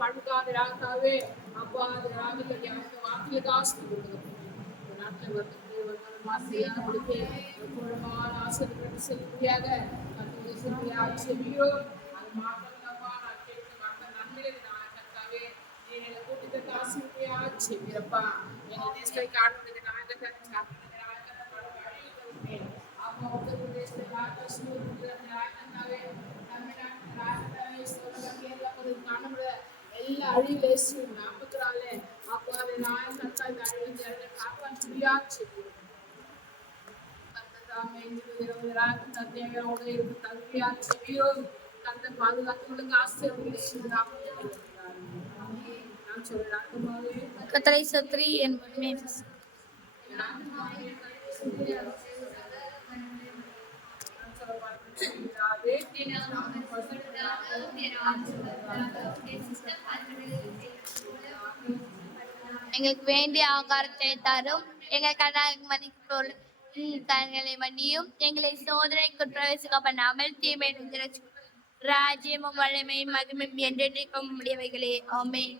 పడుకాది రాకావే అబ్బా అది రాగలి వాకిలి కాస్తుంది ஆசீர்வதியாக செபிக்கிறோம். அது மாத்திரமல்லப்பா நான் கேட்க நன்மைகளை நான் கர்த்தாவே என்னை கூட்டத்தை ஆசீர்வதியாக செபிக்கிறப்பா எங்கள் தேசத்தை காட்டுறது நாயகத்தை அப்பா உத்தரப்பிரதேசத்தை எல்லா அழிவு நாற்பத்தி அப்போ அதை நான் கர்த்தா இந்த அழிவு காப்பாற்ற முடியாது செபிக்கிறோம். கர்த்தரை ஸ்தோத்திரி என் மகிமை எங்களுக்கு வேண்டிய ஆகாரத்தை தரும் எங்கள் கண்ணாக தங்களை மன்னியும் எங்களை சோதனைக்கு பிரவேசிக்க பண்ணாமல் தீமை ராஜ்யமும் வல்லமையும் மகிமையும் என்றென்றைக்கும் முடியவைகளே ஆமென்.